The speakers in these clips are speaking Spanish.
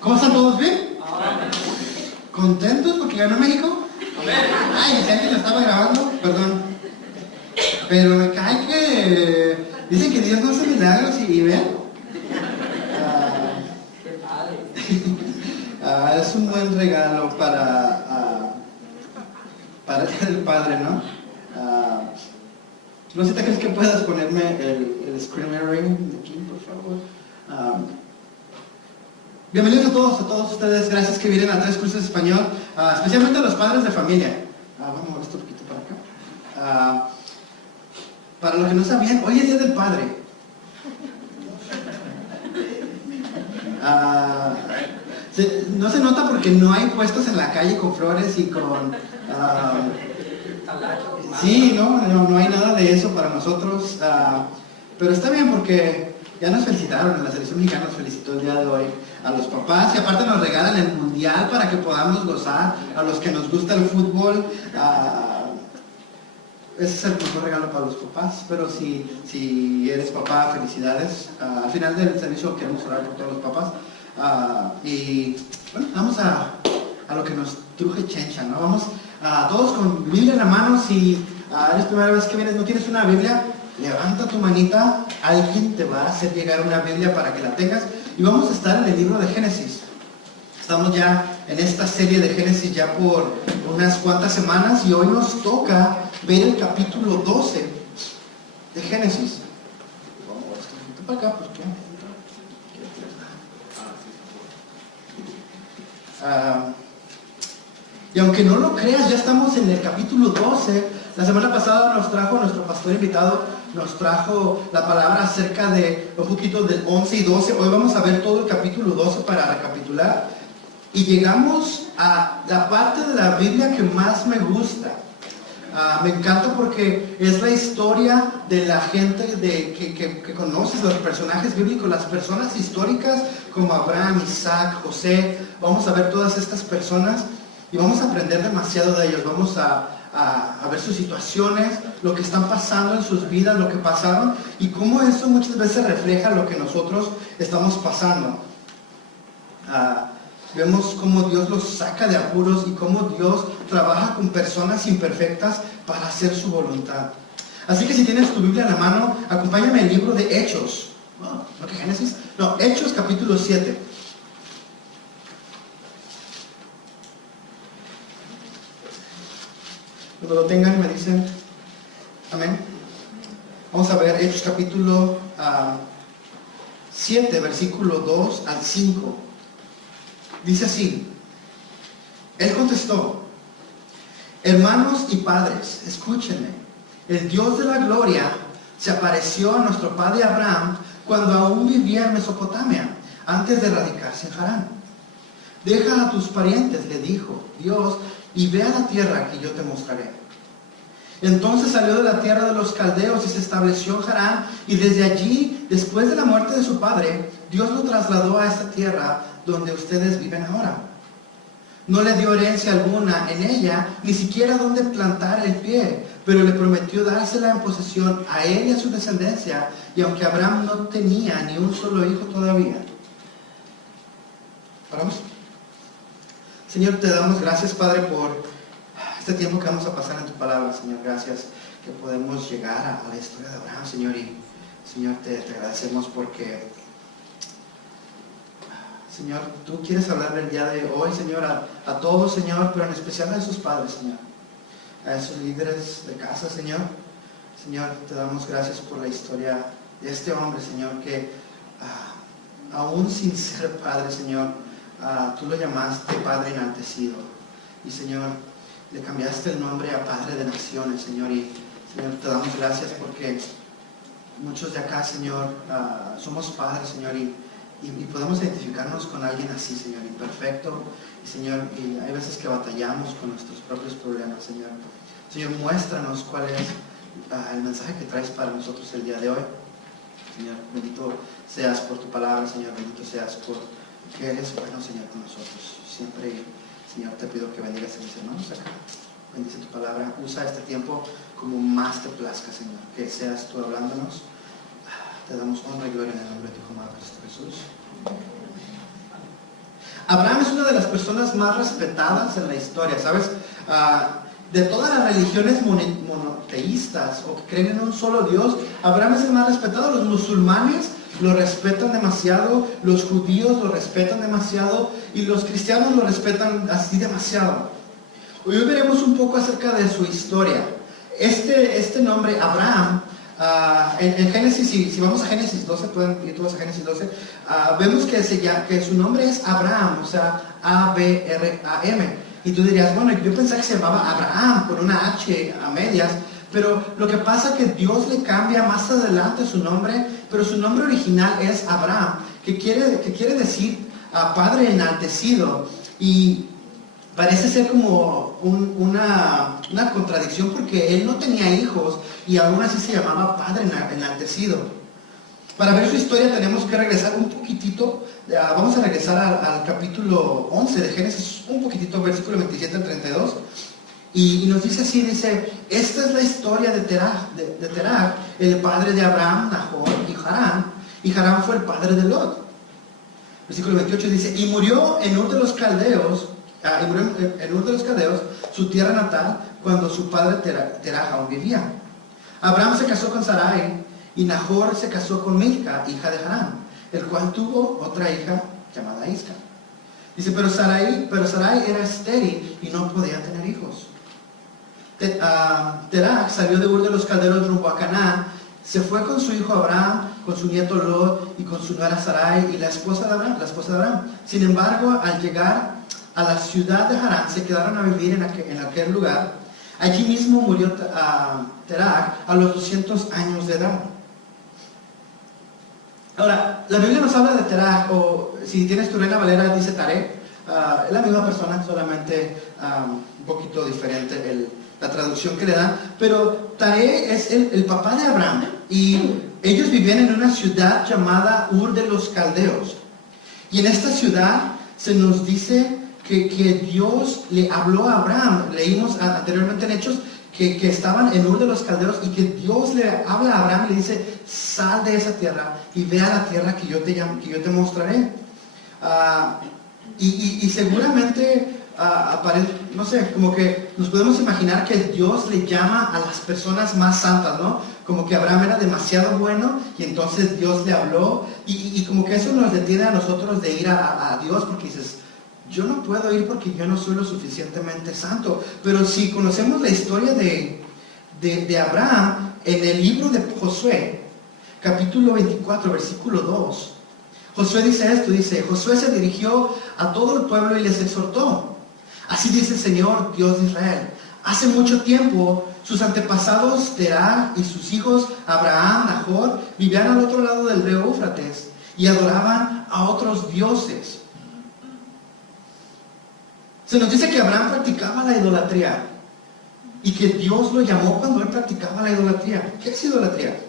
¿Cómo están todos? ¿Bien? ¿Contentos porque ganó México? Ay, decían que lo estaba grabando, perdón. Pero me cae que dicen que Dios no hace milagros y vean. Es un buen regalo para el Padre, ¿no? Rosita, ¿crees que puedas ponerme el screen mirroring de aquí, por favor? Bienvenidos a todos ustedes. Gracias que vienen a Tres Cruces Español, especialmente a los padres de familia. Vamos a mover esto un poquito para acá. Para los que no sabían, hoy es Día del Padre. No se nota porque no hay puestos en la calle con flores y con... sí, no hay nada de eso para nosotros. Pero está bien porque ya nos felicitaron, en la selección mexicana nos felicitó el día de hoy a los papás y aparte nos regalan el mundial para que podamos gozar a los que nos gusta el fútbol. Ese es el mejor regalo para los papás, pero si eres papá, felicidades. Al final del servicio queremos orar por todos los papás. Y bueno, vamos a lo que nos truje Chencha, ¿no? Vamos todos con Biblia en la mano. Si es la primera vez que vienes, no tienes una Biblia, levanta tu manita, alguien te va a hacer llegar una Biblia para que la tengas. Y vamos a estar en el libro de Génesis. Estamos ya en esta serie de Génesis ya por unas cuantas semanas y hoy nos toca ver el capítulo 12 de Génesis. Vamos a un poquito para acá porque... y aunque no lo creas, ya estamos en el capítulo 12. La semana pasada nos trajo nuestro pastor invitado, nos trajo la palabra acerca de un poquito del 11 y 12. Hoy vamos a ver todo el capítulo 12 para recapitular. Y llegamos a la parte de la Biblia que más me gusta. Me encanta porque es la historia de la gente que conoces, los personajes bíblicos, las personas históricas como Abraham, Isaac, José. Vamos a ver todas estas personas y vamos a aprender demasiado de ellos. Vamos a ver sus situaciones, lo que están pasando en sus vidas, lo que pasaron y cómo eso muchas veces refleja lo que nosotros estamos pasando. Vemos cómo Dios los saca de apuros y cómo Dios trabaja con personas imperfectas para hacer su voluntad. Así que si tienes tu Biblia en la mano, acompáñame al libro de Hechos. ¿No que Génesis? No, Hechos capítulo 7. Cuando lo tengan me dicen amén. Vamos a ver Hechos capítulo 7, versículo 2 al 5. Dice así: Él contestó: hermanos y padres, escúchenme. El Dios de la gloria se apareció a nuestro padre Abraham cuando aún vivía en Mesopotamia, antes de radicarse en Harán. Deja a tus parientes, le dijo Dios, y ve a la tierra que yo te mostraré. Entonces salió de la tierra de los caldeos y se estableció en Harán, y desde allí, después de la muerte de su padre, Dios lo trasladó a esta tierra donde ustedes viven ahora. No le dio herencia alguna en ella, ni siquiera donde plantar el pie, pero le prometió dársela en posesión a él y a su descendencia, y aunque Abraham no tenía ni un solo hijo todavía. ¿Paramos? Señor, te damos gracias, Padre, por este tiempo que vamos a pasar en tu palabra, Señor. Gracias que podemos llegar a la historia de Abraham, Señor, y Señor, te agradecemos porque Señor, tú quieres hablar el día de hoy, Señor, a todos, Señor, pero en especial a esos padres, Señor, a esos líderes de casa, Señor. Señor, te damos gracias por la historia de este hombre, Señor, que aún sin ser padre, Señor, tú lo llamaste Padre enaltecido. Y, Señor, le cambiaste el nombre a Padre de Naciones, Señor. Y, Señor, te damos gracias porque muchos de acá, Señor, somos padres, Señor, y podemos identificarnos con alguien así, Señor, imperfecto. Y, Señor, y hay veces que batallamos con nuestros propios problemas, Señor. Señor, muéstranos cuál es el mensaje que traes para nosotros el día de hoy. Señor, bendito seas por tu palabra, Señor, bendito seas por que eres bueno, Señor, con nosotros. Siempre, Señor, te pido que bendigas a mis hermanos acá. Bendice tu palabra. Usa este tiempo como más te plazca, Señor. Que seas tú hablándonos. Te damos honra y gloria en el nombre de tu amado Cristo Jesús. Abraham es una de las personas más respetadas en la historia, ¿sabes? De todas las religiones monoteístas o que creen en un solo Dios, Abraham es el más respetado. Los musulmanes lo respetan demasiado, los judíos lo respetan demasiado y los cristianos lo respetan así demasiado. Hoy veremos un poco acerca de su historia. Este nombre, Abraham, en Génesis, si vamos a Génesis 12, pueden ir todos a Génesis 12, vemos que su nombre es Abraham, o sea, A-B-R-A-M. Y tú dirías, bueno, yo pensaba que se llamaba Abraham, con una H a medias, pero lo que pasa es que Dios le cambia más adelante su nombre, pero su nombre original es Abraham, que quiere decir padre enaltecido. Y parece ser como una contradicción porque él no tenía hijos y aún así se llamaba padre enaltecido. Para ver su historia tenemos que regresar un poquitito, vamos a regresar al capítulo 11 de Génesis, un poquitito, versículo 27 al 32. Y nos dice así, dice, esta es la historia de Terach, el padre de Abraham, Nahor y Harán fue el padre de Lot. Versículo 28 dice, y murió en Ur de los Caldeos, su tierra natal, cuando su padre Terach aún vivía. Abraham se casó con Sarai, y Nahor se casó con Milca, hija de Harán, el cual tuvo otra hija llamada Isca. Dice, pero Sarai era estéril y no podía tener hijos. Terach salió de Ur de los Caldeos rumbo a Canaán, se fue con su hijo Abraham, con su nieto Lot y con su nuera Sarai y la esposa de Abraham. Sin embargo, al llegar a la ciudad de Harán, se quedaron a vivir en aquel lugar. Allí mismo murió Terach a los 200 años de edad. Ahora, la Biblia nos habla de Terach, o si tienes tu Reina Valera dice Taré, es la misma persona, solamente un poquito diferente la traducción que le dan, pero Taré es el papá de Abraham, y ellos vivían en una ciudad llamada Ur de los Caldeos, y en esta ciudad se nos dice que Dios le habló a Abraham. Leímos anteriormente en Hechos que estaban en Ur de los Caldeos y que Dios le habla a Abraham y le dice, sal de esa tierra y ve a la tierra que yo te mostraré. Y seguramente no sé, como que nos podemos imaginar que Dios le llama a las personas más santas, ¿no? Como que Abraham era demasiado bueno y entonces Dios le habló y como que eso nos detiene a nosotros de ir a Dios, porque dices, yo no puedo ir porque yo no soy lo suficientemente santo. Pero si conocemos la historia de Abraham, en el libro de Josué, capítulo 24, versículo 2, Josué dice esto, dice, Josué se dirigió a todo el pueblo y les exhortó. Así dice el Señor, Dios de Israel. Hace mucho tiempo, sus antepasados Terach y sus hijos Abraham, Nahor, vivían al otro lado del río Éufrates y adoraban a otros dioses. Se nos dice que Abraham practicaba la idolatría y que Dios lo llamó cuando él practicaba la idolatría. ¿Qué es idolatría?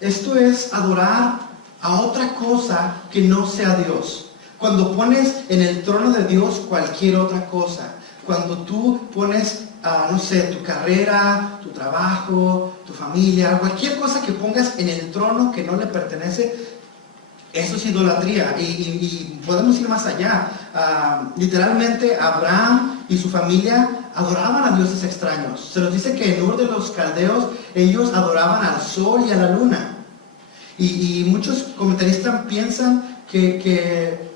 Esto es adorar a otra cosa que no sea Dios. Cuando pones en el trono de Dios cualquier otra cosa. Cuando tú pones, no sé, tu carrera, tu trabajo, tu familia, cualquier cosa que pongas en el trono que no le pertenece, eso es idolatría. Y podemos ir más allá. Literalmente Abraham y su familia adoraban a dioses extraños. Se nos dice que en Ur de los Caldeos ellos adoraban al sol y a la luna. Y muchos comentaristas piensan que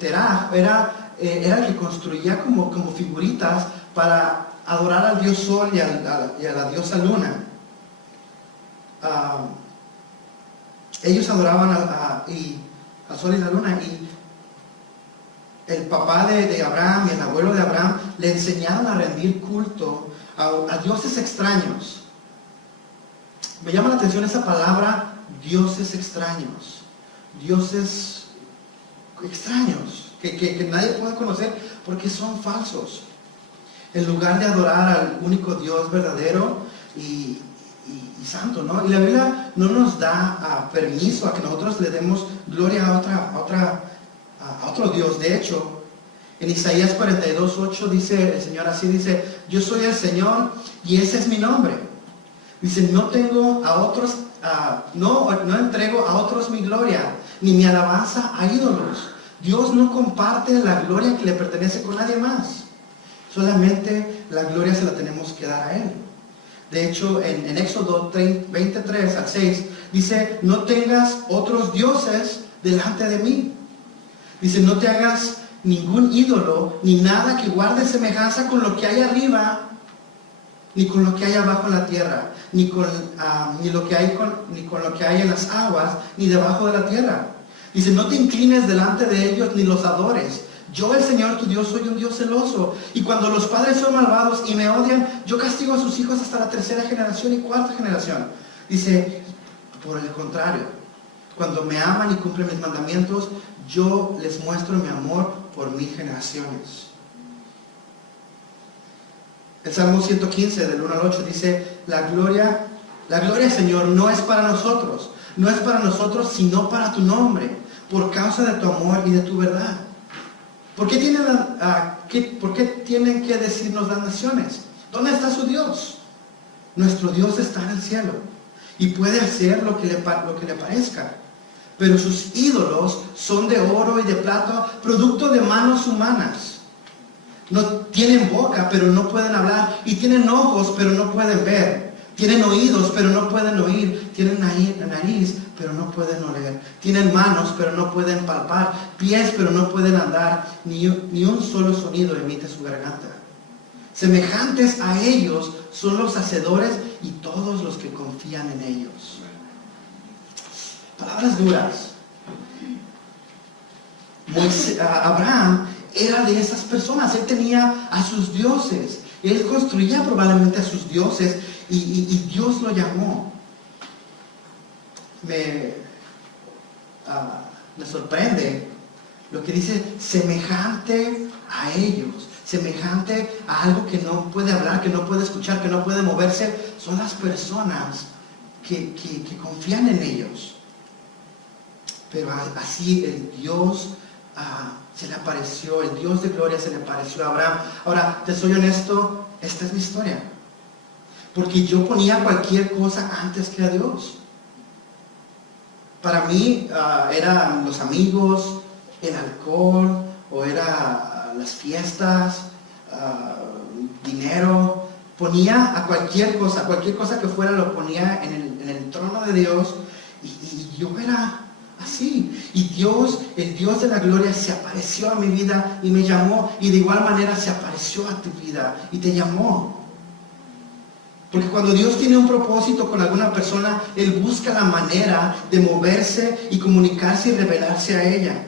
Terach era el que construía como figuritas para adorar al dios sol y a la diosa luna. Ellos adoraban al sol y la luna, y el papá de Abraham y el abuelo de Abraham le enseñaron a rendir culto a dioses extraños. Me llama la atención esa palabra, dioses extraños. Dioses extraños que nadie puede conocer porque son falsos. En lugar de adorar al único Dios verdadero y santo, ¿no? Y la Biblia no nos da permiso a que nosotros le demos gloria a otro Dios. De hecho, en Isaías 42:8 dice el Señor así, dice, yo soy el Señor y ese es mi nombre. Dice, no tengo a otros, no entrego a otros mi gloria, ni mi alabanza a ídolos. Dios no comparte la gloria que le pertenece con nadie más. Solamente la gloria se la tenemos que dar a Él. De hecho, en Éxodo 23 al 6, dice, no tengas otros dioses delante de mí. Dice, no te hagas ningún ídolo, ni nada que guarde semejanza con lo que hay arriba, ni con lo que hay abajo en la tierra, ni con lo que hay en las aguas, ni debajo de la tierra. Dice, no te inclines delante de ellos, ni los adores. Yo, el Señor tu Dios, soy un Dios celoso. Y cuando los padres son malvados y me odian, yo castigo a sus hijos hasta la 3ª generación y 4ª generación. Dice, por el contrario, cuando me aman y cumplen mis mandamientos, yo les muestro mi amor por 1000 generaciones. El Salmo 115, del 1 al 8, dice, la gloria, Señor, no es para nosotros, sino para tu nombre, por causa de tu amor y de tu verdad. ¿Por qué tienen que decirnos las naciones? ¿Dónde está su Dios? Nuestro Dios está en el cielo y puede hacer lo que le parezca. Pero sus ídolos son de oro y de plata, producto de manos humanas. No tienen boca, pero no pueden hablar. Y tienen ojos, pero no pueden ver. Tienen oídos, pero no pueden oír. Tienen nariz, pero no pueden oler. Tienen manos, pero no pueden palpar. Pies, pero no pueden andar. Ni un solo sonido emite su garganta. Semejantes a ellos son los hacedores y todos los que confían en ellos. Palabras duras. Abraham era de esas personas. Él tenía a sus dioses. Él construía probablemente a sus dioses y Dios lo llamó. Me sorprende lo que dice, semejante a ellos, semejante a algo que no puede hablar, que no puede escuchar, que no puede moverse. Son las personas que confían en ellos. Pero así el Dios se le apareció, el Dios de gloria se le apareció a Abraham. Ahora, te soy honesto, esta es mi historia. Porque yo ponía cualquier cosa antes que a Dios. Para mí eran los amigos, el alcohol, o era las fiestas, dinero. Ponía a cualquier cosa que fuera, lo ponía en el trono de Dios. Y yo era así. Y Dios, el Dios de la gloria, se apareció a mi vida y me llamó. Y de igual manera se apareció a tu vida y te llamó. Porque cuando Dios tiene un propósito con alguna persona, Él busca la manera de moverse y comunicarse y revelarse a ella.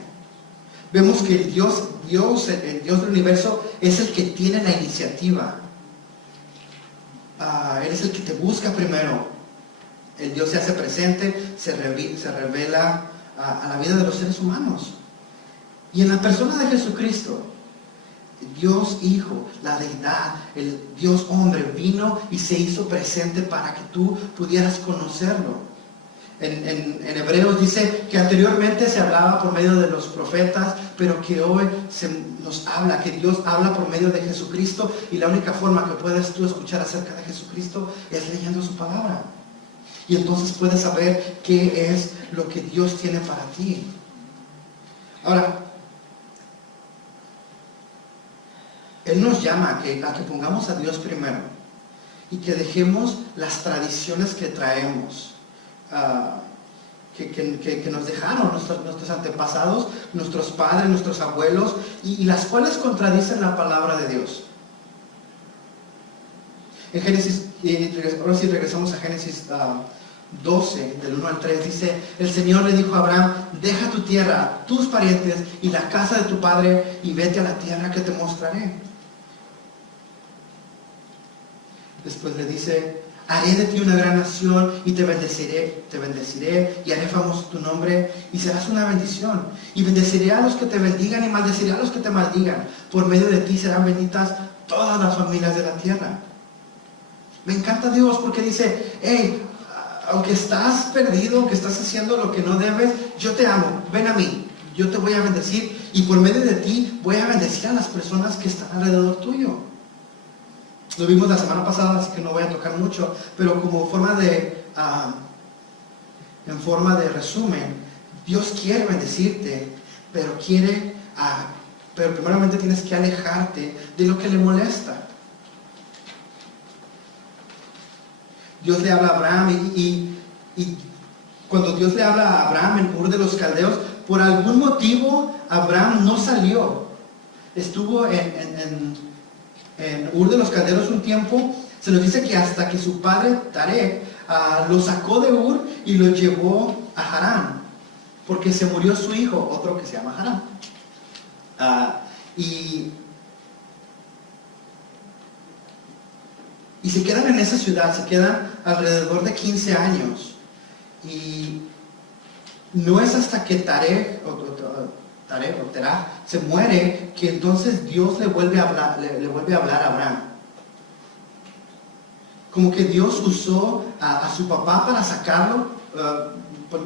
Vemos que el Dios del universo es el que tiene la iniciativa. Él es el que te busca primero. El Dios se hace presente, se revela a la vida de los seres humanos. Y en la persona de Jesucristo, Dios Hijo, la deidad, el Dios hombre, vino y se hizo presente para que tú pudieras conocerlo. En Hebreos dice que anteriormente se hablaba por medio de los profetas, pero que hoy nos habla, que Dios habla por medio de Jesucristo, y la única forma que puedes tú escuchar acerca de Jesucristo es leyendo su palabra. Y entonces puedes saber qué es lo que Dios tiene para ti. Ahora, Él nos llama a que pongamos a Dios primero y que dejemos las tradiciones que traemos, que nos dejaron nuestros antepasados, nuestros padres, nuestros abuelos, y las cuales contradicen la palabra de Dios. En Génesis, ahora sí regresamos a Génesis 12, del 1 al 3, dice, el Señor le dijo a Abraham, deja tu tierra, tus parientes y la casa de tu padre y vete a la tierra que te mostraré. Después le dice, haré de ti una gran nación y te bendeciré y haré famoso tu nombre y serás una bendición. Y bendeciré a los que te bendigan y maldeciré a los que te maldigan. Por medio de ti serán benditas todas las familias de la tierra. Me encanta Dios porque dice, hey, aunque estás perdido, aunque estás haciendo lo que no debes, yo te amo, ven a mí, yo te voy a bendecir y por medio de ti voy a bendecir a las personas que están alrededor tuyo. Lo vimos la semana pasada, así que no voy a tocar mucho, pero como en forma de resumen, Dios quiere bendecirte pero pero primeramente tienes que alejarte de lo que le molesta. Dios le habla a Abraham y cuando Dios le habla a Abraham en Ur de los Caldeos, por algún motivo Abraham no salió. Estuvo en Ur de los Caldeos un tiempo. Se nos dice que hasta que su padre Taré lo sacó de Ur y lo llevó a Harán, porque se murió su hijo, otro que se llama Harán. Y se quedan en esa ciudad, se quedan alrededor de 15 años. Y no es hasta que Taré o Terah se muere que entonces Dios le vuelve a hablar a Abraham. Como que Dios usó a su papá para sacarlo,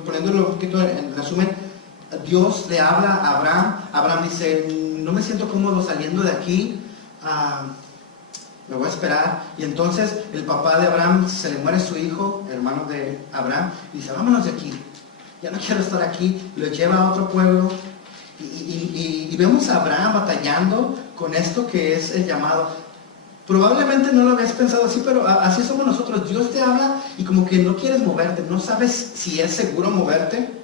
poniéndolo un poquito en resumen. Dios le habla a Abraham. Abraham dice, no me siento cómodo saliendo de aquí, me voy a esperar. Y entonces el papá de Abraham, se le muere su hijo, hermano de Abraham, y dice, vámonos de aquí, ya no quiero estar aquí. Lo lleva a otro pueblo y vemos a Abraham batallando con esto que es el llamado. Probablemente no lo habías pensado así, pero así somos nosotros. Dios te habla y como que no quieres moverte, no sabes si es seguro moverte.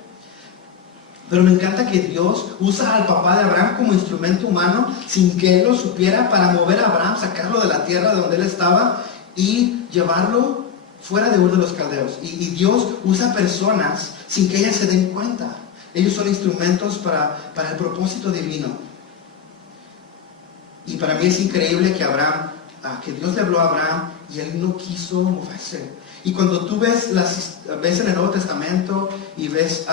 Pero me encanta que Dios usa al papá de Abraham como instrumento humano sin que él lo supiera, para mover a Abraham, sacarlo de la tierra de donde él estaba y llevarlo fuera de Ur de los Caldeos. Y Dios usa personas sin que ellas se den cuenta. Ellos son instrumentos para el propósito divino. Y para mí es increíble que que Dios le habló a Abraham y él no quiso moverse. Y cuando tú ves en el Nuevo Testamento y ves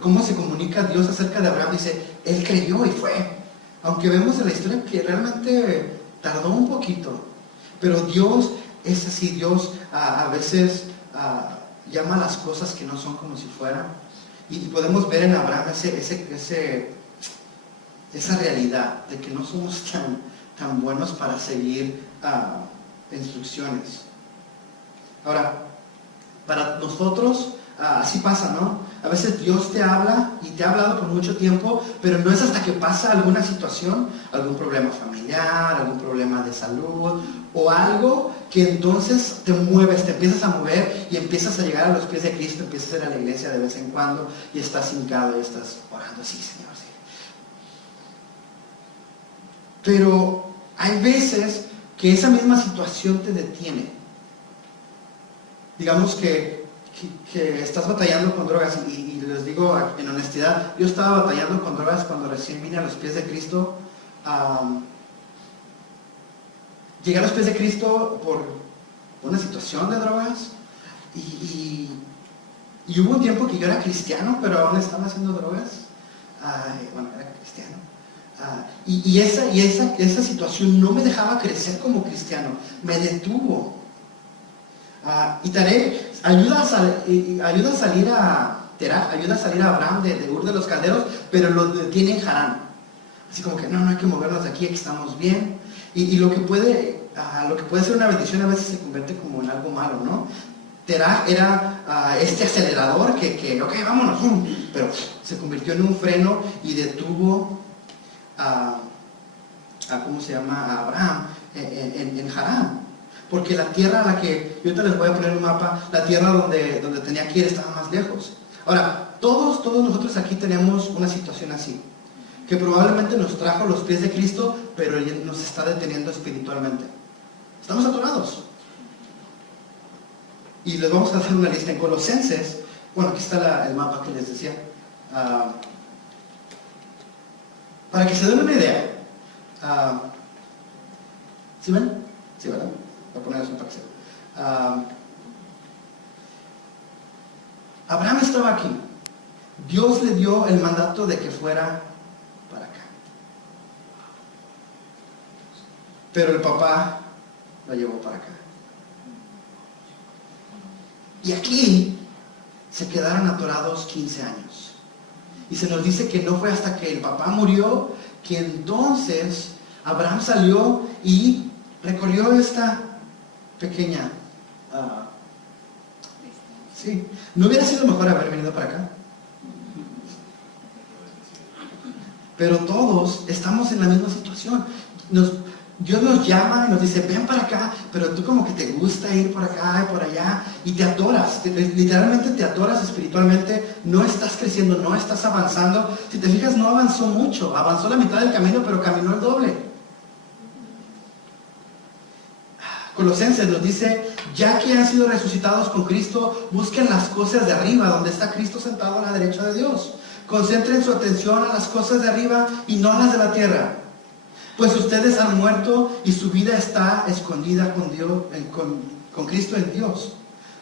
cómo se comunica Dios acerca de Abraham, dice, él creyó y fue. Aunque vemos en la historia que realmente tardó un poquito. Pero Dios es así. Dios a veces llama las cosas que no son como si fueran. Y podemos ver en Abraham esa realidad de que no somos tan buenos para seguir instrucciones. Ahora, para nosotros así pasa, ¿no? A veces Dios te habla y te ha hablado por mucho tiempo, pero no es hasta que pasa alguna situación, algún problema familiar, algún problema de salud o algo, que entonces te mueves, te empiezas a mover y empiezas a llegar a los pies de Cristo, empiezas a ir a la iglesia de vez en cuando y estás hincado y estás orando, sí, Señor, sí. Pero hay veces que esa misma situación te detiene. Digamos que estás batallando con drogas y les digo en honestidad, yo estaba batallando con drogas cuando recién vine a los pies de Cristo. Llegué a los pies de Cristo por una situación de drogas y hubo un tiempo que yo era cristiano, pero aún estaba haciendo drogas. Bueno, era cristiano. Y esa situación no me dejaba crecer como cristiano, me detuvo. Y Taré ayuda a salir a Abraham de Ur de los Caldeos, pero lo detiene en Harán. Así como que no hay que movernos de aquí estamos bien. Y lo que puede ser una bendición a veces se convierte como en algo malo, ¿no? Terah era este acelerador que ok, vámonos, pero se convirtió en un freno y detuvo a Abraham en Harán. Porque la tierra a la que, yo ahorita les voy a poner un mapa, la tierra donde tenía que ir estaba más lejos. Ahora, todos nosotros aquí tenemos una situación así, que probablemente nos trajo los pies de Cristo, pero nos está deteniendo espiritualmente. Estamos atorados. Y les vamos a hacer una lista en Colosenses. Bueno, aquí está el mapa que les decía. Para que se den una idea. ¿Sí ven? Sí, ¿verdad? Voy a poner eso para que se Abraham estaba aquí. Dios le dio el mandato de que fuera para acá. Pero el papá lo llevó para acá. Y aquí se quedaron atorados 15 años. Y se nos dice que no fue hasta que el papá murió que entonces Abraham salió y recorrió esta pequeña... sí, ¿no hubiera sido mejor haber venido para acá? Pero todos estamos en la misma situación. Dios nos llama y nos dice, ven para acá, pero tú como que te gusta ir por acá y por allá y te atoras, literalmente te atoras espiritualmente, no estás creciendo, no estás avanzando. Si te fijas, no avanzó mucho, avanzó la mitad del camino, pero caminó el doble. Colosenses nos dice, ya que han sido resucitados con Cristo, busquen las cosas de arriba, donde está Cristo sentado a la derecha de Dios. Concentren su atención a las cosas de arriba y no a las de la tierra. Pues ustedes han muerto y su vida está escondida con Dios, con Cristo en Dios.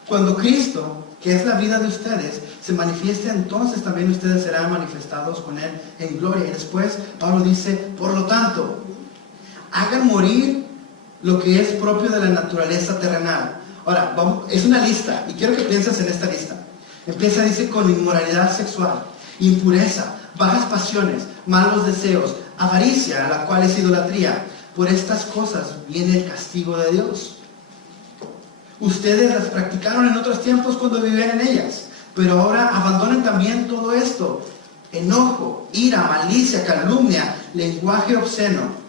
Cuando Cristo, que es la vida de ustedes, se manifieste, entonces también ustedes serán manifestados con Él en gloria. Y después Pablo dice, por lo tanto, hagan morir lo que es propio de la naturaleza terrenal. Ahora, es una lista y quiero que pienses en esta lista. Empieza, dice, con inmoralidad sexual, impureza, bajas pasiones, malos deseos, avaricia, la cual es idolatría. Por estas cosas viene el castigo de Dios. Ustedes las practicaron en otros tiempos cuando vivían en ellas, pero ahora abandonen también todo esto: enojo, ira, malicia, calumnia, lenguaje obsceno.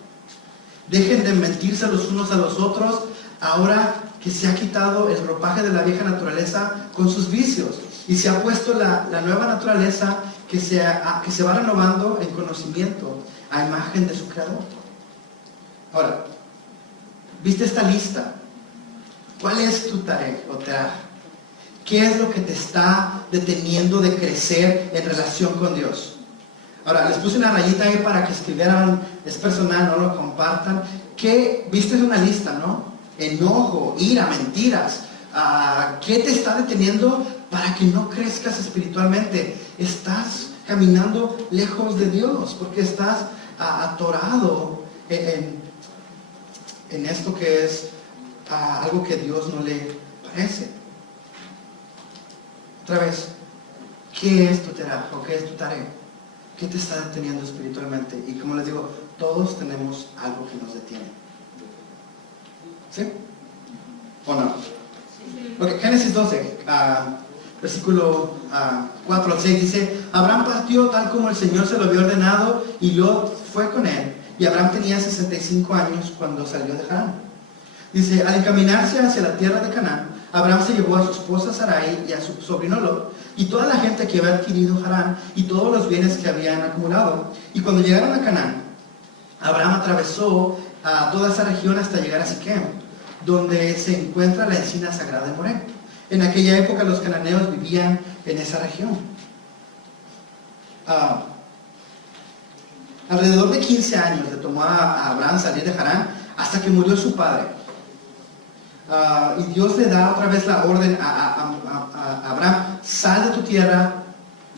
Dejen de mentirse los unos a los otros, ahora que se ha quitado el ropaje de la vieja naturaleza con sus vicios y se ha puesto la nueva naturaleza que se va renovando en conocimiento a imagen de su creador. Ahora, ¿viste esta lista? ¿Cuál es tu tarea o tarea? ¿Qué es lo que te está deteniendo de crecer en relación con Dios? Ahora, les puse una rayita ahí para que escribieran, es personal, no lo compartan. ¿Qué? Viste una lista, ¿no? Enojo, ira, mentiras. ¿Qué te está deteniendo para que no crezcas espiritualmente? Estás caminando lejos de Dios porque estás atorado en esto que es algo que a Dios no le parece. Otra vez, ¿qué es tu trabajo? ¿Qué es tu tarea? ¿Qué te está deteniendo espiritualmente? Y como les digo, todos tenemos algo que nos detiene. ¿Sí? ¿O no? Ok, Génesis 12, versículo 4 al 6 dice, Abraham partió tal como el Señor se lo había ordenado y Lot fue con él. Y Abraham tenía 65 años cuando salió de Harán. Dice, al encaminarse hacia la tierra de Canaán, Abraham se llevó a su esposa Sarai y a su sobrino Lot y toda la gente que había adquirido Harán y todos los bienes que habían acumulado. Y cuando llegaron a Canaán, Abraham atravesó toda esa región hasta llegar a Siquem, donde se encuentra la encina sagrada de Moré. En aquella época los cananeos vivían en esa región. Alrededor de 15 años le tomó a Abraham salir de Harán hasta que murió su padre. Y Dios le da otra vez la orden a Abraham: sal de tu tierra,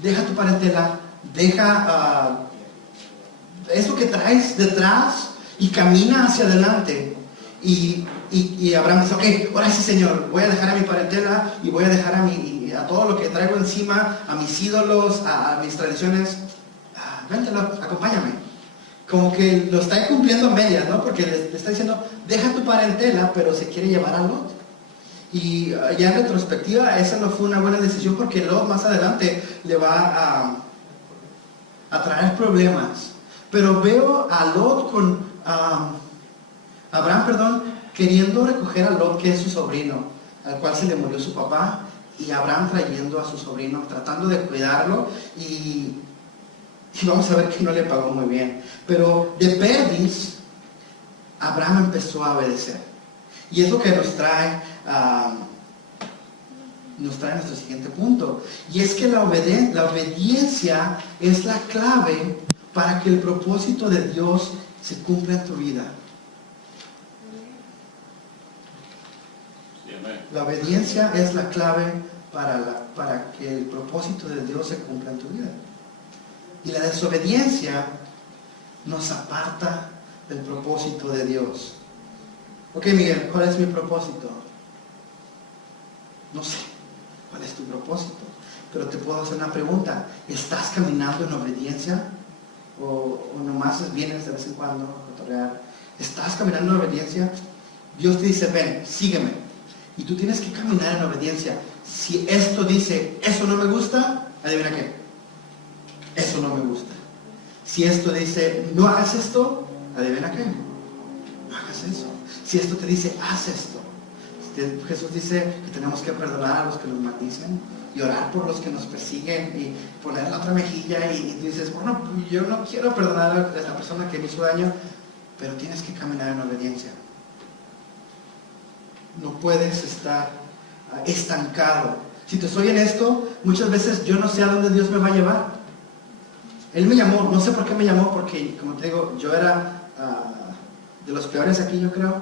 deja tu parentela, deja eso que traes detrás y camina hacia adelante. Y Abraham dice, ok, ahora sí, Señor, voy a dejar a mi parentela y voy a dejar a todo lo que traigo encima, a mis ídolos, a mis tradiciones. Vente, acompáñame. Como que lo está cumpliendo a medias, ¿no? Porque le está diciendo, deja tu parentela, pero se quiere llevar a Lot. Y ya en retrospectiva, esa no fue una buena decisión, porque Lot más adelante le va a traer problemas. Pero veo a Lot Abraham, queriendo recoger a Lot, que es su sobrino, al cual se le murió su papá, y Abraham trayendo a su sobrino, tratando de cuidarlo, y vamos a ver que no le pagó muy bien. Pero de perdiz, Abraham empezó a obedecer. Y es lo que nos trae a nuestro siguiente punto. Y es que la obediencia es la clave para que el propósito de Dios se cumpla en tu vida. La obediencia es la clave para que el propósito de Dios se cumpla en tu vida. Y la desobediencia nos aparta del propósito de Dios. Ok, Miguel, ¿cuál es mi propósito? No sé cuál es tu propósito, pero te puedo hacer una pregunta. ¿Estás caminando en obediencia? ¿O nomás vienes de vez en cuando a cotorrear? ¿Estás caminando en obediencia? Dios te dice, ven, sígueme. Y tú tienes que caminar en obediencia. Si esto dice, eso no me gusta, adivina qué. Eso no me gusta. Si esto dice, no hagas esto, adivina qué, no hagas eso. Si esto te dice, haz esto. Jesús dice que tenemos que perdonar a los que nos maldicen y orar por los que nos persiguen y poner la otra mejilla y dices, bueno, yo no quiero perdonar a la persona que me hizo daño, pero tienes que caminar en obediencia. No puedes estar estancado. Si te soy en esto, muchas veces yo no sé a dónde Dios me va a llevar. Él me llamó, no sé por qué me llamó, porque como te digo, yo era de los peores aquí, yo creo.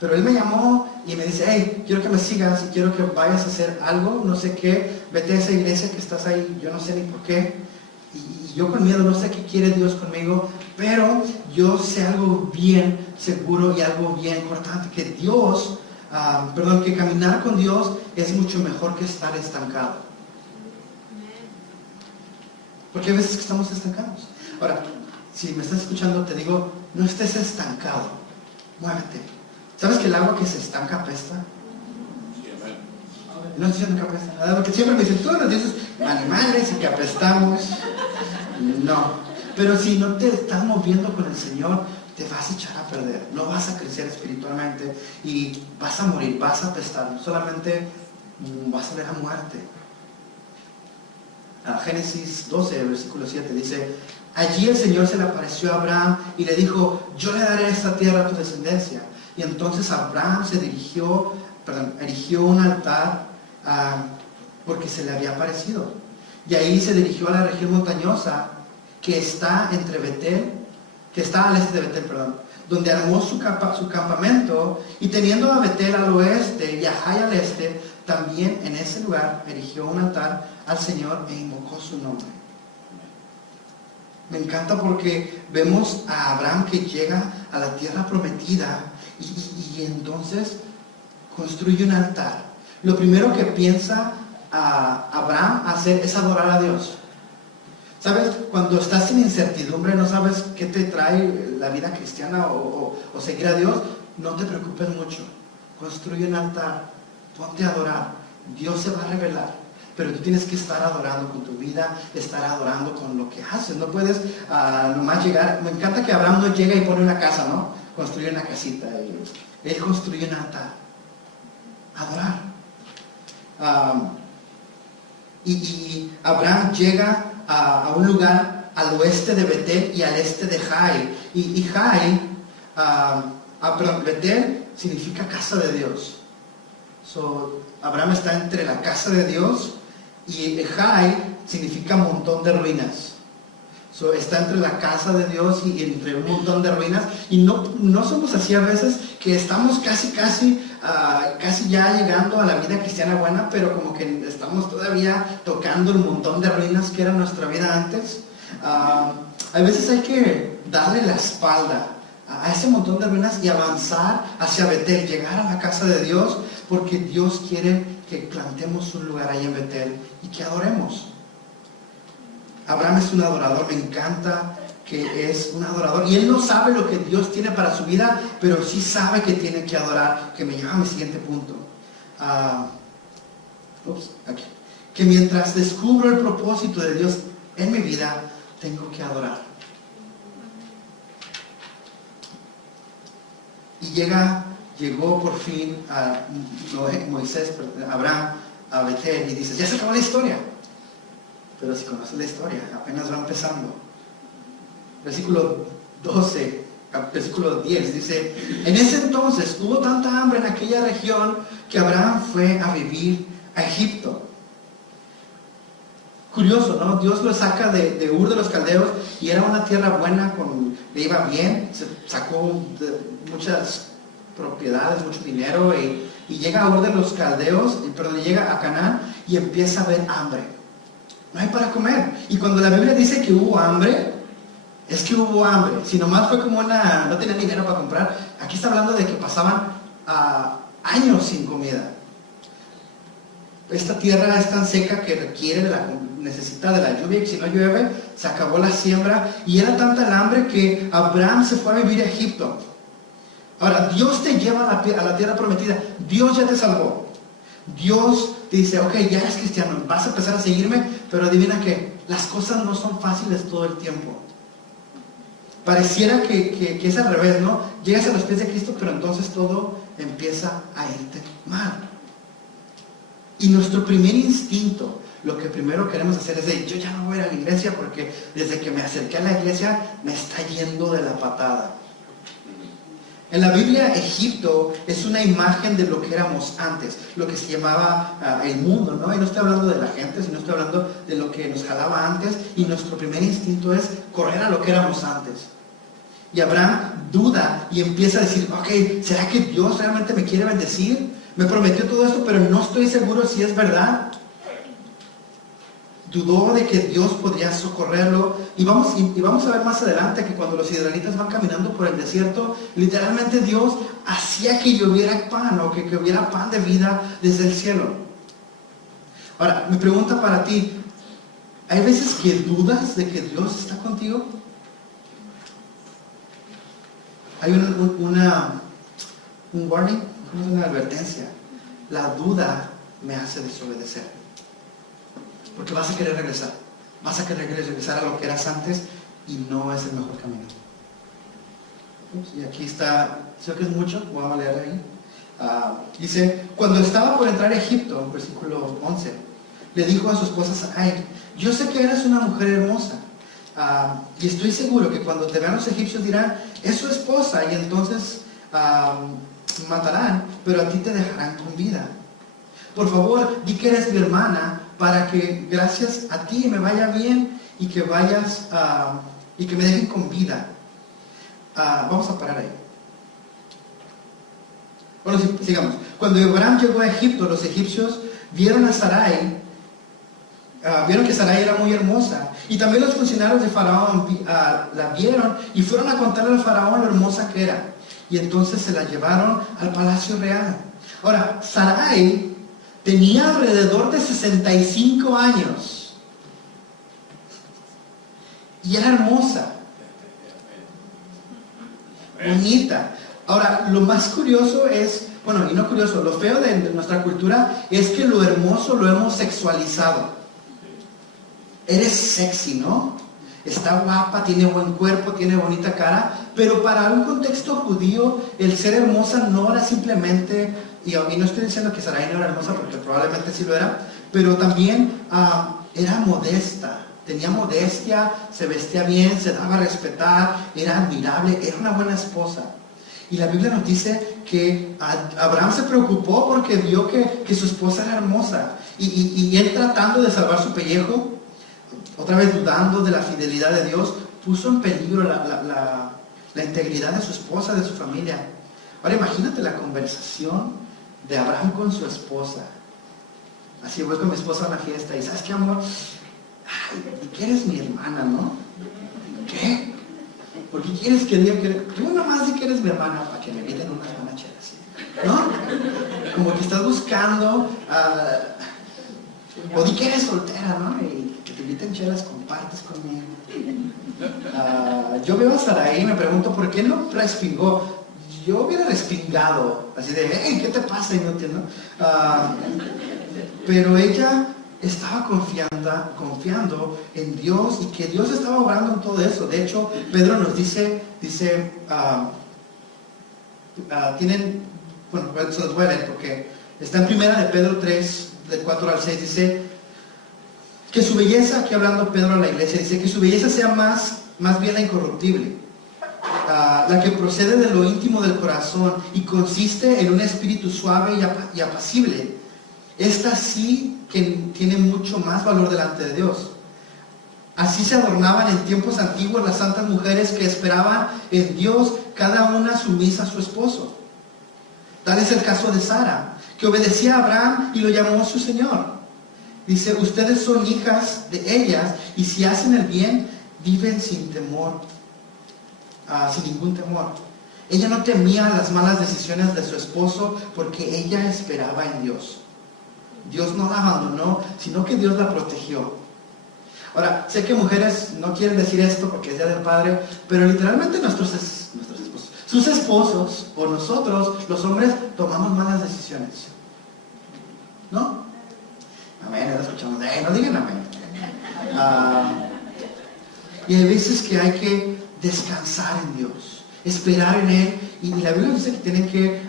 Pero Él me llamó y me dice, hey, quiero que me sigas y quiero que vayas a hacer algo, no sé qué, vete a esa iglesia que estás ahí, yo no sé ni por qué. Y yo con miedo, no sé qué quiere Dios conmigo, pero yo sé algo bien seguro y algo bien importante, que Dios, que caminar con Dios es mucho mejor que estar estancado. Porque hay veces que estamos estancados. Ahora, si me estás escuchando, te digo, no estés estancado, muévete. ¿Sabes que el agua que se estanca apesta? No estoy diciendo que apesta nada, porque siempre me dicen, todos los dioses animales y que apestamos. No, pero si no te estás moviendo con el Señor, te vas a echar a perder, no vas a crecer espiritualmente y vas a morir, vas a apestar, solamente vas a ver a muerte. Génesis 12, versículo 7 dice, allí el Señor se le apareció a Abraham y le dijo, yo le daré esta tierra a tu descendencia. Y entonces Abraham erigió un altar porque se le había aparecido. Y ahí se dirigió a la región montañosa que está entre Betel, que está al este de Betel, donde armó su campamento, y teniendo a Betel al oeste y a Jai al este, también en ese lugar erigió un altar al Señor e invocó su nombre. Me encanta porque vemos a Abraham que llega a la tierra prometida y entonces construye un altar. Lo primero que piensa Abraham hacer es adorar a Dios. ¿Sabes? Cuando estás en incertidumbre, no sabes qué te trae la vida cristiana o seguir a Dios, no te preocupes mucho. Construye un altar, ponte a adorar. Dios se va a revelar. Pero tú tienes que estar adorando con tu vida, estar adorando con lo que haces. No puedes nomás llegar. Me encanta que Abraham no llega y pone una casa, ¿no? Construye una casita. Él construye un altar. Adorar. Y Abraham llega a un lugar al oeste de Betel y al este de Jai. Y Jai, Betel significa casa de Dios. Abraham está entre la casa de Dios y Jai significa montón de ruinas. Está entre la casa de Dios y entre un montón de ruinas. Y no somos así a veces, que estamos casi ya llegando a la vida cristiana buena, pero como que estamos todavía tocando el montón de ruinas que era nuestra vida antes. A veces hay que darle la espalda a ese montón de ruinas y avanzar hacia Betel, llegar a la casa de Dios, porque Dios quiere que plantemos un lugar ahí en Betel y que adoremos. Abraham es un adorador, me encanta que es un adorador, y él no sabe lo que Dios tiene para su vida, pero sí sabe que tiene que adorar, que me lleva a mi siguiente punto. Aquí. Que mientras descubro el propósito de Dios en mi vida, tengo que adorar. Y llegó por fin Abraham a Betel y dice, ya se acabó la historia. Pero si conoces la historia, apenas va empezando. Versículo 10 dice, en ese entonces hubo tanta hambre en aquella región que Abraham fue a vivir a Egipto. Curioso, ¿no? Dios lo saca de Ur de los Caldeos y era una tierra buena, le iba bien, se sacó muchas propiedades, mucho dinero y llega a Ur de los Caldeos, llega a Canaán y empieza a haber hambre. No hay para comer. Y cuando la Biblia dice que hubo hambre, es que hubo hambre. Si nomás fue como no tenían dinero para comprar, aquí está hablando de que pasaban años sin comida. Esta tierra es tan seca que necesita de la lluvia, y si no llueve, se acabó la siembra. Y era tanta el hambre que Abraham se fue a vivir a Egipto. Ahora, Dios te lleva a la tierra prometida. Dios ya te salvó. Dios te dice, ok, ya eres cristiano, vas a empezar a seguirme, pero adivina qué, las cosas no son fáciles todo el tiempo. Pareciera que es al revés, ¿no? Llegas a los pies de Cristo, pero entonces todo empieza a irte mal. Y nuestro primer instinto, lo que primero queremos hacer es de, yo ya no voy a ir a la iglesia porque desde que me acerqué a la iglesia me está yendo de la patada. En la Biblia, Egipto es una imagen de lo que éramos antes, lo que se llamaba el mundo, ¿no? Y no estoy hablando de la gente, sino estoy hablando de lo que nos jalaba antes, y nuestro primer instinto es correr a lo que éramos antes. Y Abraham duda y empieza a decir, ok, ¿será que Dios realmente me quiere bendecir? Me prometió todo esto, pero no estoy seguro si es verdad. Dudó de que Dios podría socorrerlo. Y vamos a ver más adelante que cuando los israelitas van caminando por el desierto, literalmente Dios hacía que lloviera pan, o que hubiera pan de vida desde el cielo. Ahora, mi pregunta para ti, ¿hay veces que dudas de que Dios está contigo? Hay un warning, una advertencia. La duda me hace desobedecer. Porque vas a querer regresar. Vas a querer regresar a lo que eras antes y no es el mejor camino. Y aquí está, sé que es mucho, vamos a leer ahí. Dice, cuando estaba por entrar a Egipto, versículo 11, le dijo a su esposa Sarai, yo sé que eres una mujer hermosa. Y estoy seguro que cuando te vean los egipcios dirán, es su esposa, y entonces matarán, pero a ti te dejarán con vida. Por favor, di que eres mi hermana, para que gracias a ti me vaya bien y que vayas y que me dejen con vida. Vamos a parar ahí. Bueno, sigamos. Cuando Abraham llegó a Egipto, los egipcios vieron a Sarai, vieron que Sarai era muy hermosa, y también los funcionarios de Faraón la vieron y fueron a contarle al Faraón lo hermosa que era, y entonces se la llevaron al palacio real. Ahora, Sarai tenía alrededor de 65 años y era hermosa, bonita. Ahora, lo más curioso es, bueno, y no curioso, lo feo de nuestra cultura es que lo hermoso lo hemos sexualizado. Eres sexy, ¿no? Está guapa, tiene buen cuerpo, tiene bonita cara, pero para un contexto judío, el ser hermosa no era simplemente, y no estoy diciendo que Sarai no era hermosa, porque probablemente sí lo era, pero también era modesta, tenía modestia, se vestía bien, se daba a respetar, era admirable, era una buena esposa. Y la Biblia nos dice que Abraham se preocupó porque vio que su esposa era hermosa, y él tratando de salvar su pellejo, otra vez dudando de la fidelidad de Dios, puso en peligro la integridad de su esposa, de su familia. Ahora imagínate la conversación de Abraham con su esposa. Así voy con mi esposa a una fiesta y ¿sabes qué, amor? Ay, que eres mi hermana, ¿no? ¿Qué? ¿Por qué quieres que diga que tú nomás di que eres mi hermana para que me inviten unas panacheras? ¿No? Como que estás buscando o di que eres soltera, ¿no? Y que te inviten chelas, compartes conmigo. Yo veo a Sarai y me pregunto ¿por qué no respingó? Yo hubiera respingado, así de, hey, ¿qué te pasa, inútil, no? Pero ella estaba confiando en Dios y que Dios estaba obrando en todo eso. De hecho, Pedro nos dice, tienen, bueno, se los voy a leer porque está en primera de Pedro 3, de 4 al 6, dice que su belleza, aquí hablando Pedro a la iglesia, dice que su belleza sea más bien la incorruptible, la que procede de lo íntimo del corazón y consiste en un espíritu suave y apacible. Esta sí que tiene mucho más valor delante de Dios. Así se adornaban en tiempos antiguos las santas mujeres que esperaban en Dios, cada una sumisa a su esposo. Tal es el caso de Sara, que obedecía a Abraham y lo llamó su Señor. Dice, ustedes son hijas de ellas y si hacen el bien, viven sin temor, sin ningún temor. Ella no temía las malas decisiones de su esposo porque ella esperaba en Dios. Dios no la abandonó, sino que Dios la protegió. Ahora, sé que mujeres no quieren decir esto porque es Día del Padre, pero literalmente nuestros esposos, sus esposos o nosotros, los hombres, tomamos malas decisiones. ¿No? Amén, lo escuchamos. No digan amén. Y hay veces que hay que descansar en Dios, esperar en Él. Y la Biblia dice que tienen que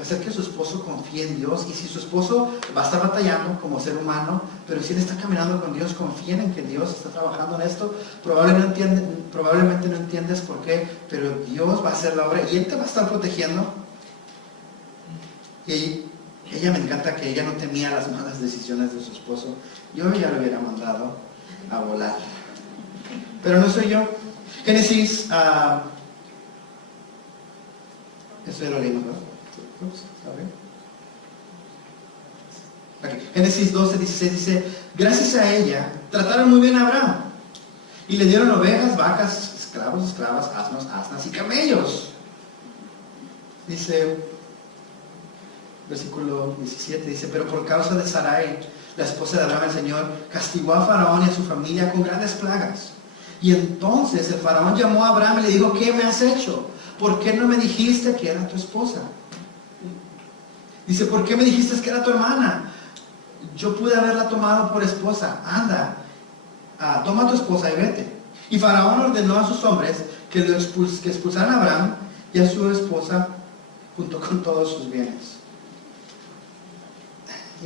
hacer que su esposo confíe en Dios. Y si su esposo va a estar batallando como ser humano, pero si él está caminando con Dios, confíen en que Dios está trabajando en esto. Probablemente no entiendes por qué, pero Dios va a hacer la obra y Él te va a estar protegiendo. Y ella, me encanta que ella no temía las malas decisiones de su esposo. Yo ya lo hubiera mandado a volar, pero no soy yo. Génesis, eso ya lo leímos, ¿no? Okay. Génesis 12:16 dice: gracias a ella trataron muy bien a Abraham y le dieron ovejas, vacas, esclavos, esclavas, asnos, asnas y camellos. Dice versículo 17, dice: pero por causa de Sarai, la esposa de Abraham, el Señor castigó a Faraón y a su familia con grandes plagas. Y entonces el Faraón llamó a Abraham y le dijo: ¿qué me has hecho? ¿Por qué no me dijiste que era tu esposa? Dice: ¿por qué me dijiste que era tu hermana? Yo pude haberla tomado por esposa. Anda, toma a tu esposa y vete. Y Faraón ordenó a sus hombres que expulsaran a Abraham y a su esposa junto con todos sus bienes.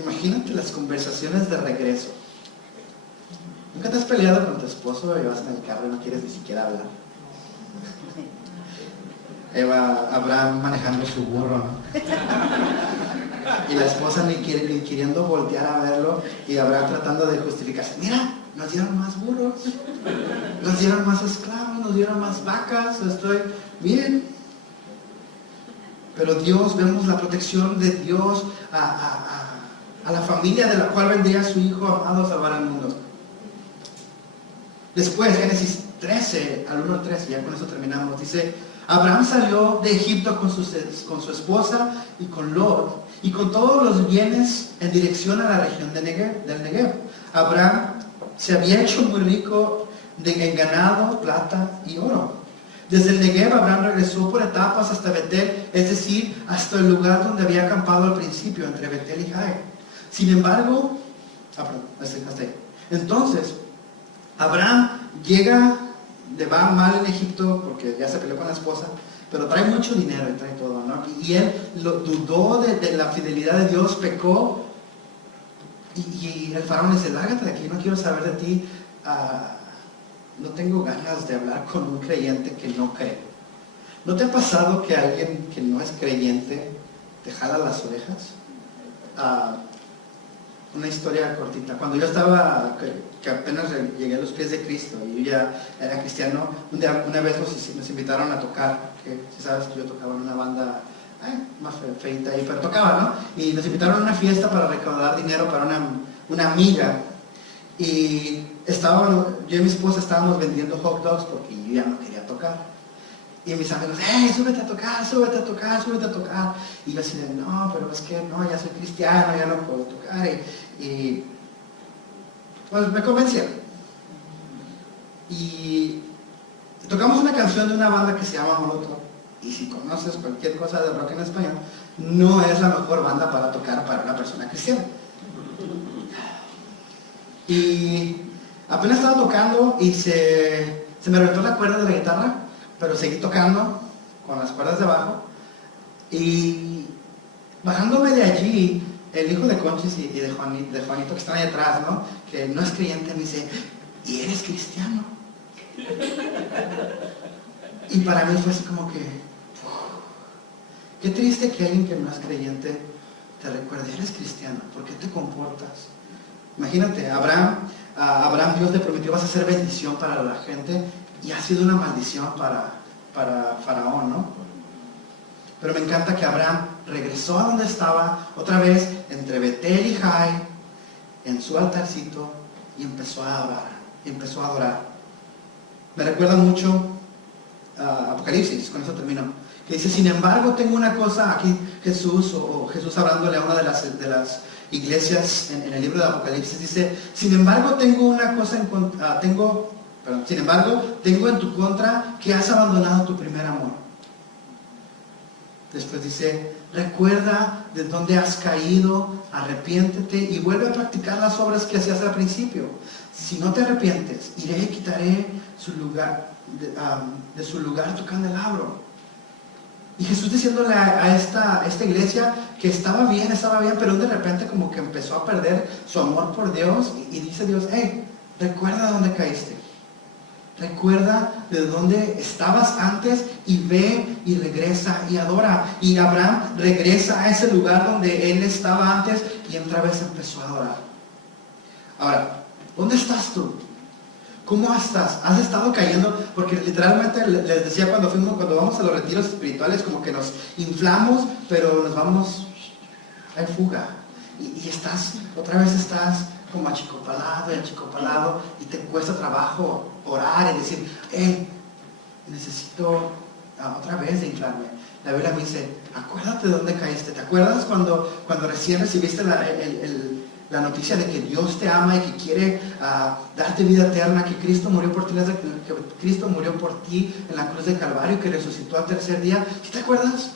Imagínate las conversaciones de regreso. ¿Nunca te has peleado con tu esposo y vas en el carro y no quieres ni siquiera hablar? Abraham manejando su burro, ¿no? Y la esposa ni queriendo voltear a verlo, y Abraham tratando de justificarse: mira, nos dieron más burros, nos dieron más esclavos, nos dieron más vacas, estoy bien. Pero Dios, vemos la protección de Dios a la familia de la cual vendría su Hijo amado a salvar al mundo. Después, Génesis 13, al 1 al 13, ya con eso terminamos, dice: Abraham salió de Egipto con su esposa y con Lot y con todos los bienes en dirección a la región del Negev. Abraham se había hecho muy rico en ganado, plata y oro. Desde el Negev, Abraham regresó por etapas hasta Betel, es decir, hasta el lugar donde había acampado al principio, entre Betel y Jai. Sin embargo, hasta ahí. Entonces, Abraham le va mal en Egipto porque ya se peleó con la esposa, pero trae mucho dinero y trae todo, ¿no? Y él dudó de la fidelidad de Dios, pecó, y el faraón le dice: lárgate de aquí, no quiero saber de ti, no tengo ganas de hablar con un creyente que no cree. ¿No te ha pasado que alguien que no es creyente te jala las orejas? Una historia cortita. Cuando yo estaba, que apenas llegué a los pies de Cristo y yo ya era cristiano, una vez nos invitaron a tocar, que si sabes que yo tocaba en una banda más feita ahí, pero tocaba, ¿no? Y nos invitaron a una fiesta para recaudar dinero para una amiga. Y yo y mi esposa estábamos vendiendo hot dogs porque yo ya no quería tocar. Y mis amigos: súbete a tocar, súbete a tocar, súbete a tocar. Y yo así de: no, pero es que no, ya soy cristiano, ya no puedo tocar. Y pues me convencieron. Y tocamos una canción de una banda que se llama Molotov. Y si conoces cualquier cosa de rock en español, no es la mejor banda para tocar para una persona cristiana. Y apenas estaba tocando y se me reventó la cuerda de la guitarra, pero seguí tocando con las cuerdas de abajo. Y bajándome de allí, el hijo de Conchis y de Juanito, que están ahí atrás, ¿no?, que no es creyente, me dice: ¿y eres cristiano? Y para mí fue así como que, qué triste que alguien que no es creyente te recuerde: eres cristiano, ¿por qué te comportas? Imagínate, Abraham, Dios le prometió: vas a ser bendición para la gente, y ha sido una maldición para Faraón, ¿no? Pero me encanta que Abraham regresó a donde estaba, otra vez, entre Betel y Jai, en su altarcito, y empezó a adorar. Me recuerda mucho a Apocalipsis, con eso termino, que dice: sin embargo, tengo una cosa, aquí Jesús hablándole a una de las iglesias en el libro de Apocalipsis, dice: sin embargo, tengo una cosa sin embargo, tengo en tu contra que has abandonado tu primer amor. Después dice, recuerda de dónde has caído, arrepiéntete y vuelve a practicar las obras que hacías al principio. Si no te arrepientes, iré y quitaré de su lugar tu candelabro. Y Jesús diciéndole a esta iglesia que estaba bien, pero de repente como que empezó a perder su amor por Dios. Y dice Dios, hey, recuerda dónde caíste. Recuerda de dónde estabas antes y ve y regresa y adora. Y Abraham regresa a ese lugar donde él estaba antes y otra vez empezó a adorar. Ahora, ¿dónde estás tú? ¿Cómo estás? ¿Has estado cayendo? Porque literalmente les decía cuando vamos a los retiros espirituales, como que nos inflamos, pero nos vamos, hay fuga. Y otra vez estás como achicopalado y te cuesta trabajo orar y decir, hey, necesito otra vez de inflarme. La Biblia me dice, acuérdate de dónde caíste. ¿Te acuerdas cuando recién recibiste la noticia de que Dios te ama y que quiere darte vida eterna, que Cristo murió por ti, en la cruz de Calvario, que resucitó al tercer día? ¿Sí te acuerdas?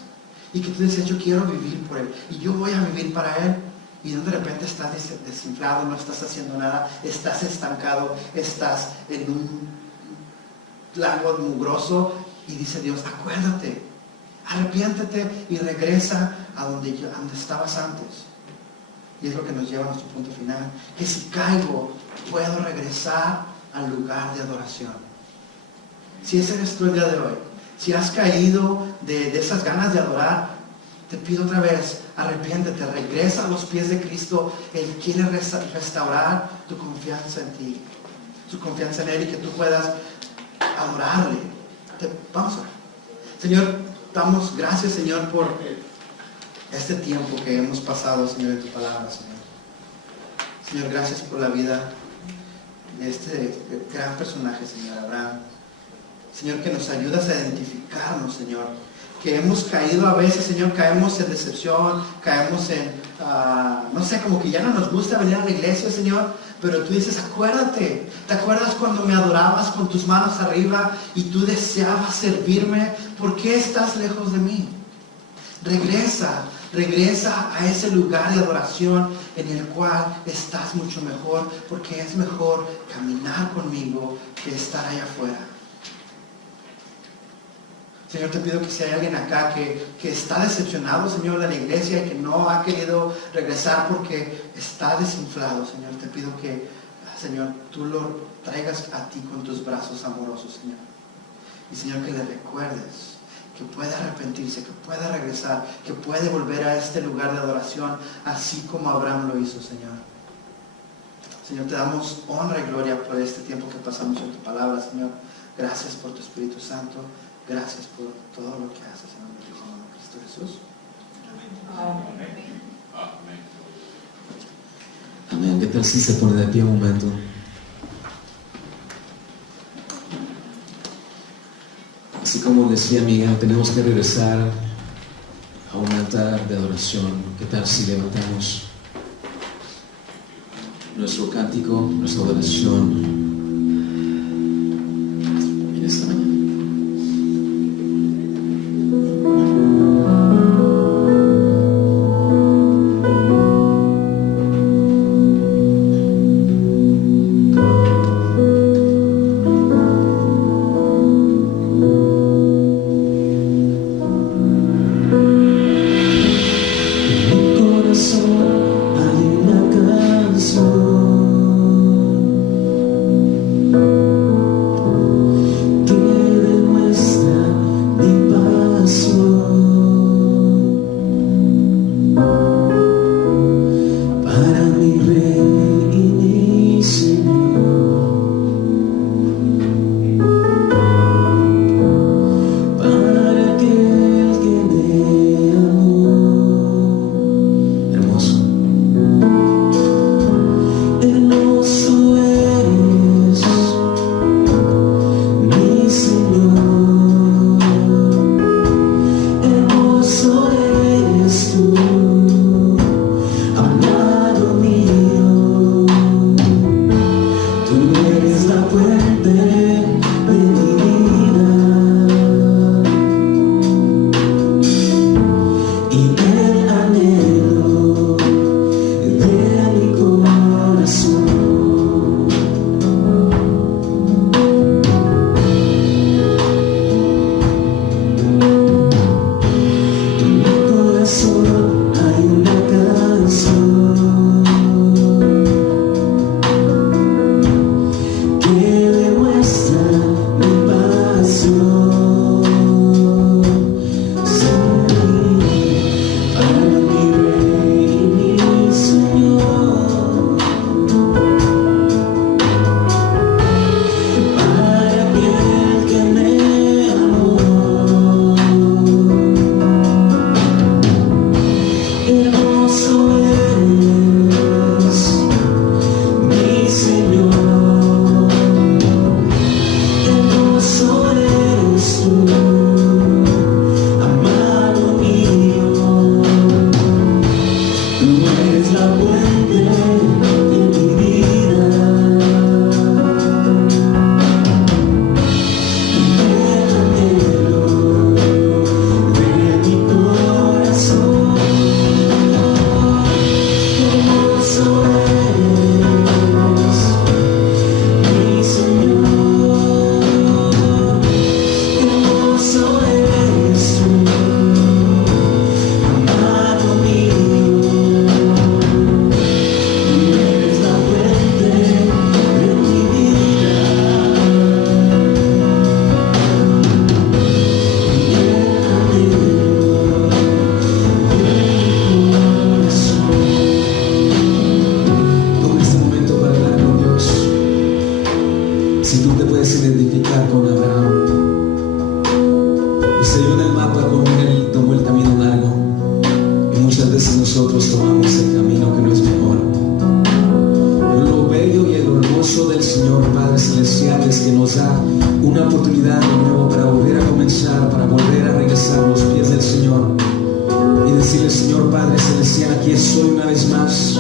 Y que tú decías, yo quiero vivir por Él y yo voy a vivir para Él. Y de repente estás desinflado, no estás haciendo nada, estás estancado, estás en un lago mugroso. Y dice Dios, acuérdate, arrepiéntete y regresa a donde estabas antes. Y es lo que nos lleva a nuestro punto final, que si caigo, puedo regresar al lugar de adoración. Si ese eres tú el día de hoy, si has caído de esas ganas de adorar, te pido otra vez, arrepiéntete, regresa a los pies de Cristo. Él quiere restaurar tu confianza en ti, tu confianza en Él, y que tú puedas adorarle. Vamos a orar. Señor, damos gracias, Señor, por este tiempo que hemos pasado, Señor, en tu palabra, Señor. Señor, gracias por la vida de este gran personaje, Señor Abraham. Señor, que nos ayudas a identificarnos, Señor, que hemos caído a veces, Señor, caemos en decepción, caemos en, no sé, como que ya no nos gusta venir a la iglesia, Señor, pero tú dices, acuérdate, ¿te acuerdas cuando me adorabas con tus manos arriba y tú deseabas servirme? ¿Por qué estás lejos de mí? Regresa a ese lugar de adoración en el cual estás mucho mejor, porque es mejor caminar conmigo que estar allá afuera. Señor, te pido que si hay alguien acá que está decepcionado, Señor, de la iglesia y que no ha querido regresar porque está desinflado, Señor, te pido que, Señor, tú lo traigas a ti con tus brazos amorosos, Señor. Y, Señor, que le recuerdes que puede arrepentirse, que puede regresar, que puede volver a este lugar de adoración, así como Abraham lo hizo, Señor. Señor, te damos honra y gloria por este tiempo que pasamos en tu palabra, Señor. Gracias por tu Espíritu Santo. Gracias por todo lo que haces en el nombre de Cristo Jesús. Amén. Amén. ¿Qué tal si se pone de pie un momento? Así como decía Miguel, tenemos que regresar a un altar de adoración. ¿Qué tal si levantamos nuestro cántico, nuestra adoración en esta mañana? Hay una canción Si tú te puedes identificar con Abraham, y se dio en el mapa como él tomó el camino largo, y muchas veces nosotros tomamos el camino que no es mejor. Pero lo bello y lo hermoso del Señor Padre Celestial es que nos da una oportunidad de nuevo para volver a comenzar, para volver a regresar a los pies del Señor y decirle: Señor Padre Celestial, aquí estoy una vez más.